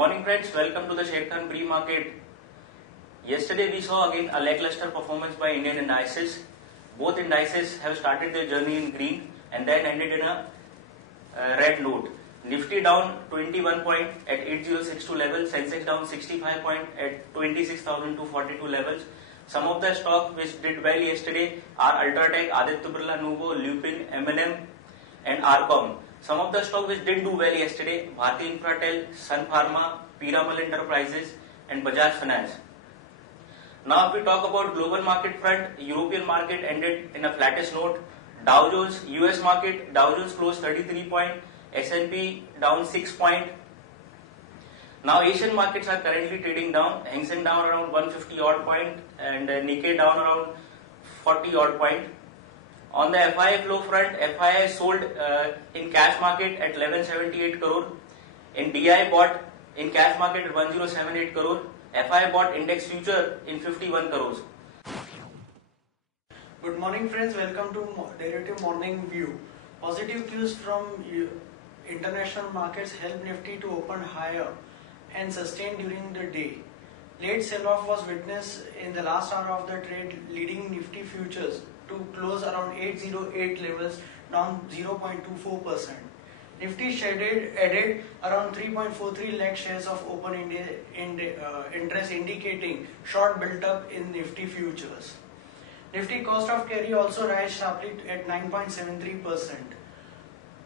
morning friends, welcome to the Sharekhan pre-market. Yesterday we saw again a lackluster performance by Indian indices. Both indices have started their journey in green and then ended in a red note. Nifty down 21 point at 8062 level, Sensex down 65 point at 26,242 levels. Some of the stocks which did well yesterday are Ultratech, Aditya Birla Nuvo, Lupin, M&M and Arcom. Some of the stocks which didn't do well yesterday, Bharti Infratel, Sun Pharma, Piramal Enterprises and Bajaj Finance. Now if we talk about global market front, European market ended in a flattish note. Dow Jones, US market, Dow Jones closed 33 point, S&P down 6 point. Now Asian markets are currently trading down, Hang Seng down around 150 odd point and Nikkei down around 40 odd point. On the FII flow front, FII sold in cash market at 1178 crore, in DI bought in cash market at 1078 crore, FII bought index future in 51 crores. Good morning friends, welcome to Derivative Morning View. Positive cues from international markets helped Nifty to open higher and sustain during the day. Late sell-off was witnessed in the last hour of the trade, leading Nifty futures to close around 808 levels, down 0.24%. Nifty added around 3.43 lakh shares of open interest, indicating short built up in Nifty futures. Nifty cost of carry also rise sharply at 9.73%.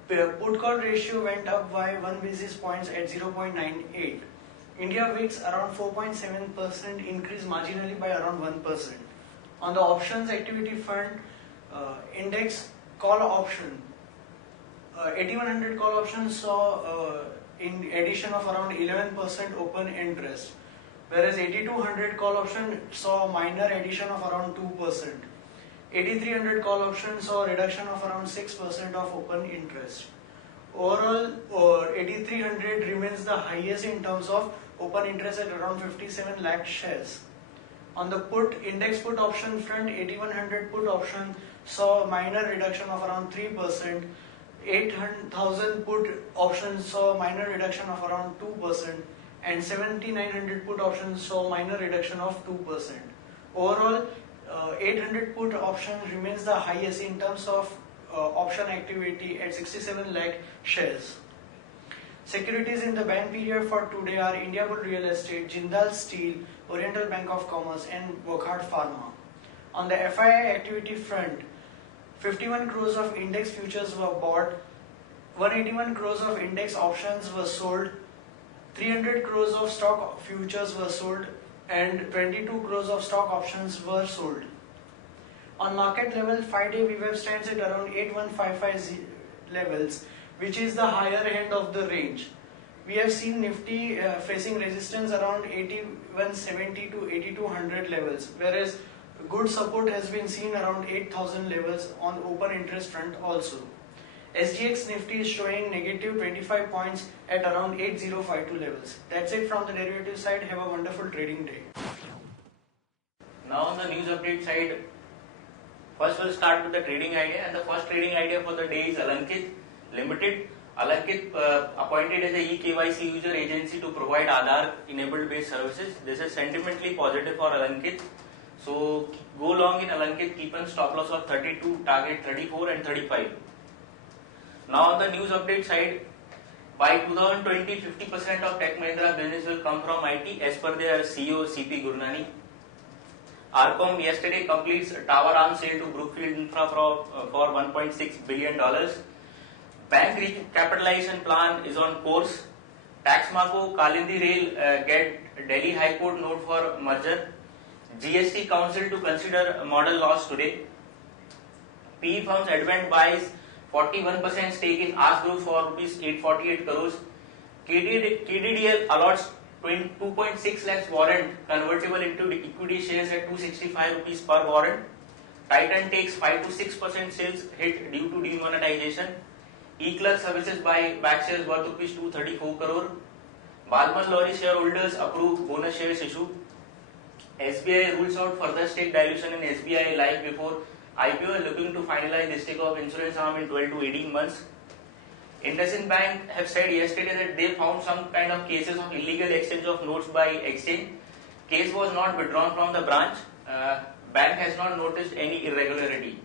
Put call ratio went up by 1 basis points at 0.98. India VIX around 4.7% increase marginally by around 1%. On the options activity front, index call option, 8100 call option saw in addition of around 11% open interest, whereas 8200 call option saw minor addition of around 2%. 8300 call option saw reduction of around 6% of open interest. Overall, 8300 remains the highest in terms of open interest at around 57 lakh shares. On the index put option front, 8100 put option saw minor reduction of around 3%. 8000 put option saw minor reduction of around 2%, and 7900 put option saw minor reduction of 2%. Overall, 800 put option remains the highest in terms of option activity at 67 lakh shares. Securities in the ban period for today are India Bull Real Estate, Jindal Steel, Oriental Bank of Commerce and Wockhardt Pharma. On the FII activity front, 51 crores of index futures were bought, 181 crores of index options were sold, 300 crores of stock futures were sold and 22 crores of stock options were sold. On market level, 5-day VWAP stands at around 8155 levels, which is the higher end of the range. We have seen Nifty facing resistance around 8170 to 8200 levels, whereas good support has been seen around 8000 levels on open interest front also. SGX Nifty is showing negative 25 points at around 8052 levels. That's it from the derivative side. Have a wonderful trading day. Now on the news update side, first we'll start with the trading idea, and the first trading idea for the day is Alankit Limited. Alankit appointed as a eKYC user agency to provide Aadhaar enabled based services. This is sentimentally positive for Alankit. So go long in Alankit, keep on stop loss of 32, target 34 and 35. Now on the news update side, by 2020, 50% of Tech Mahindra business will come from IT as per their CEO CP Gurnani. Arcom yesterday completes tower arm sale to Brookfield Infra for $1.6 billion. Bank recapitalization plan is on course. Taxmaco Kalindi Rail get Delhi High Court note for merger. GST Council to consider model loss today. PE firms Advent buys 41% stake in AS Group for rupees 848 crores. KDDL allots 2.6 lakhs warrant convertible into equity shares at 265 rupees per warrant. Titan takes 5 to 6% sales hit due to demonetization. E-Clerk Services buy back shares worth rupees 234 crore. Balmal Lorry shareholders approve bonus shares issue. SBI rules out further stake dilution in SBI Life before IPO, looking to finalize the stake of insurance arm in 12 to 18 months. IndusInd Bank have said yesterday that they found some kind of cases of illegal exchange of notes by exchange. Case was not withdrawn from the branch. Bank has not noticed any irregularity.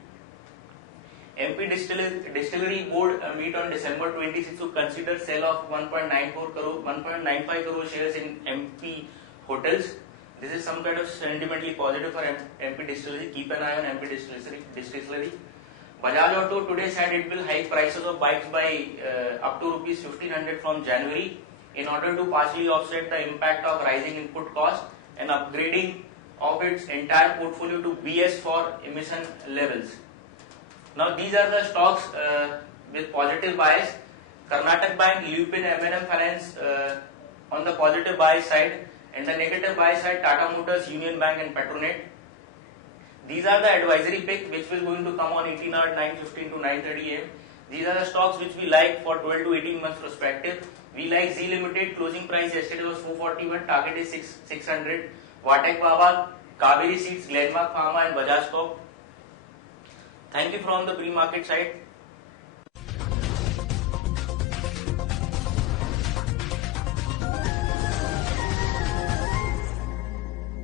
MP Distillery Board meet on December 26 to consider sale of 1.95 crore shares in MP Hotels. This is some kind of sentimentally positive for MP Distillery. Keep an eye on MP Distillery. Bajaj Auto today said it will hike prices of bikes by up to rupees 1500 from January in order to partially offset the impact of rising input costs and upgrading of its entire portfolio to BS for emission levels. Now these are the stocks with positive bias. Karnataka Bank, Lupin, M&M Finance on the positive bias side, and the negative bias side Tata Motors, Union Bank and Petronet. These are the advisory pick which will going to come on 18 hour 9:15 to 9:30 am. These are the stocks which we like for 12 to 18 months perspective. We like Z Limited, closing price yesterday was 441, target is 600. Vatek Baba, Kaveri Seeds, Glenmark Pharma and Bajaj Corp. Thank you from the pre-market side.